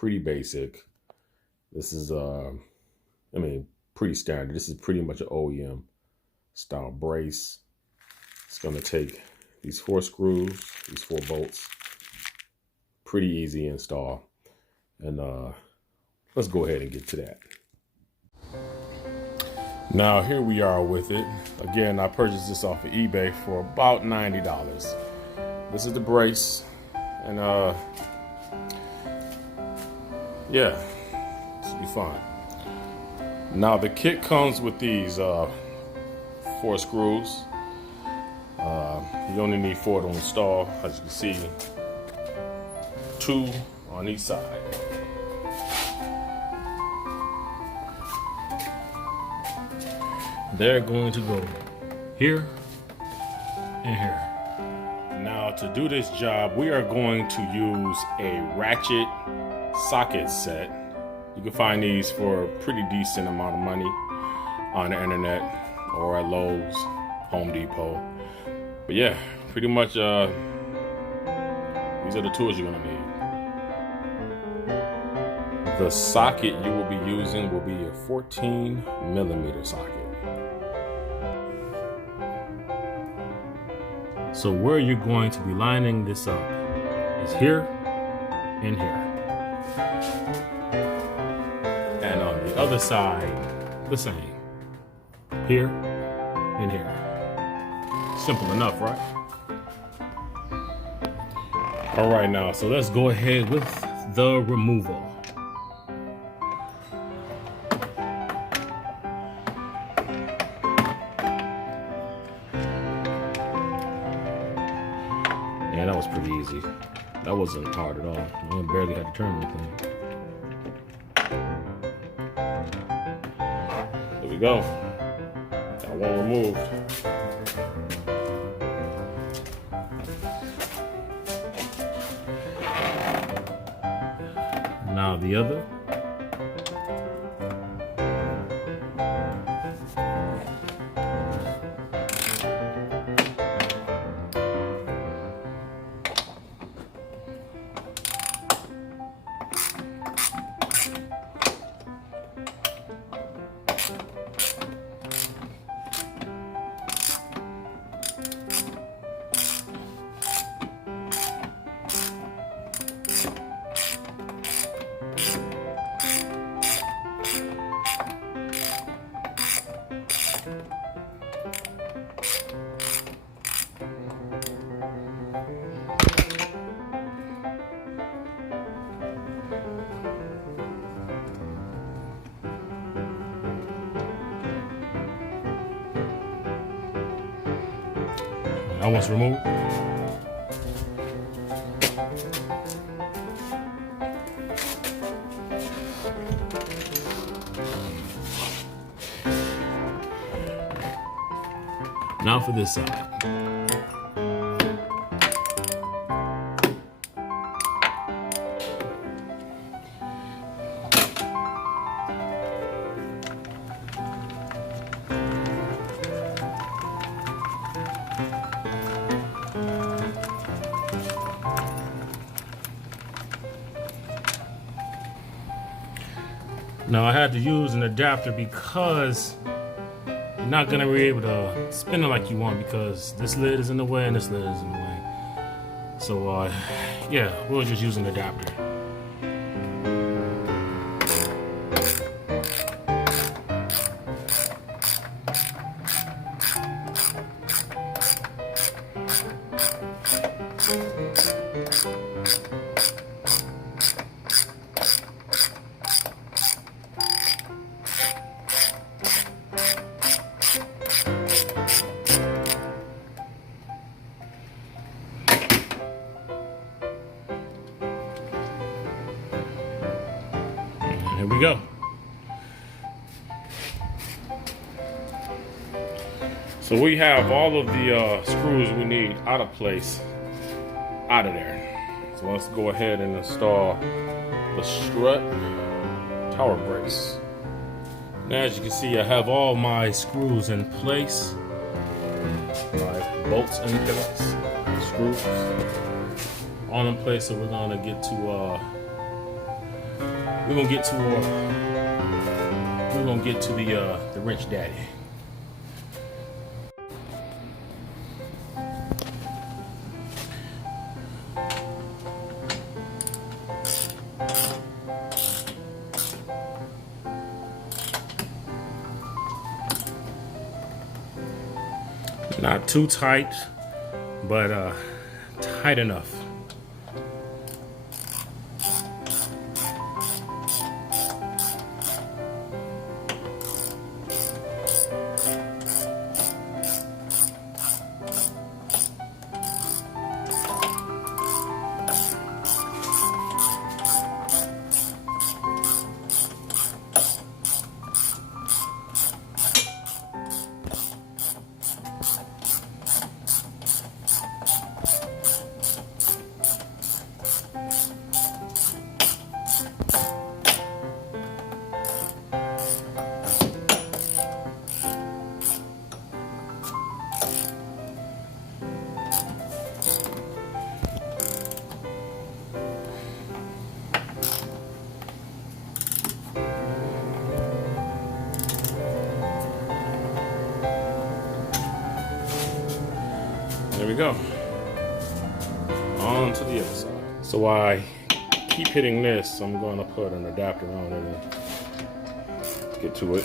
pretty basic. This is, pretty standard. This is pretty much an OEM style brace. It's going to take these 4 screws, these 4 bolts. Pretty easy install. And let's go ahead and get to that. Now here we are with it. Again, I purchased this off of eBay for about $90. This is the brace, and yeah, this will be fine. Now the kit comes with these 4 screws. You only need 4 to install. As you can see, 2 on each side. They're going to go here and here. Now to do this job, we are going to use a ratchet socket set. You can find these for a pretty decent amount of money on the internet or at Lowe's, Home Depot. But yeah, pretty much these are the tools you're gonna need. The socket you will be using will be a 14mm socket. So where you're going to be lining this up is here and here. And on the other side, the same. Here and here. Simple enough, right? All right, now, so let's go ahead with the removal. Yeah, that was pretty easy. That wasn't hard at all. I barely had to turn anything. There we go. Got one removed. Now the other. That one's removed. Now for this side. Now I had to use an adapter because you're not gonna be able to spin it like you want because this lid is in the way and this lid is in the way. So yeah, we'll just use an adapter. Here we go. So we have all of the screws we need out of place, out of there. So let's go ahead and install the Strut tower brace. Now as you can see, I have all my screws in place. My bolts in place, screws all in place. So we're gonna get to we're gonna get to the wrench daddy. Not too tight, but tight enough. There we go. On to the other side. So I keep hitting this. I'm going to put an adapter on it and get to it.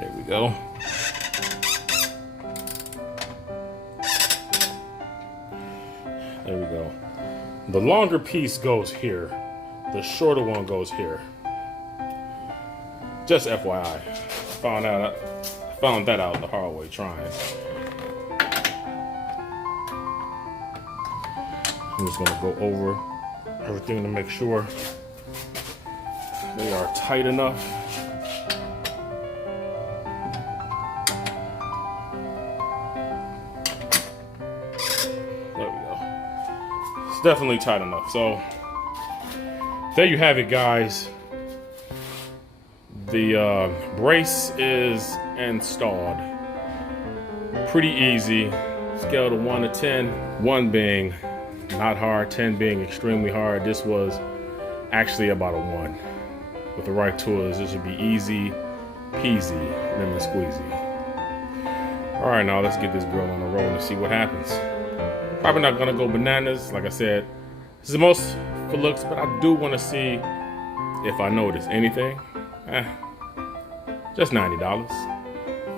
There we go. There we go. The longer piece goes here. The shorter one goes here. Just FYI. Found that out the hard way trying. I'm just gonna go over everything to make sure they are tight enough. It's definitely tight enough. So there you have it, guys. The brace is installed. Pretty easy. Scale to 1 to 10. 1 being not hard, 10 being extremely hard. This was actually about a 1. With the right tools, this should be easy peasy, lemon squeezy. All right, now let's get this girl on the road and see what happens. Probably not gonna go bananas. Like I said, this is the most for looks, but I do want to see if I notice anything. Just $90.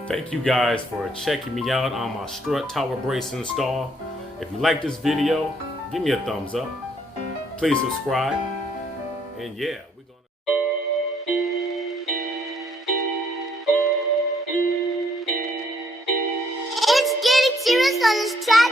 Thank you guys for checking me out on my strut tower brace install. If you like this video, give me a thumbs up. Please subscribe. And yeah, we're gonna. It's getting serious on this track.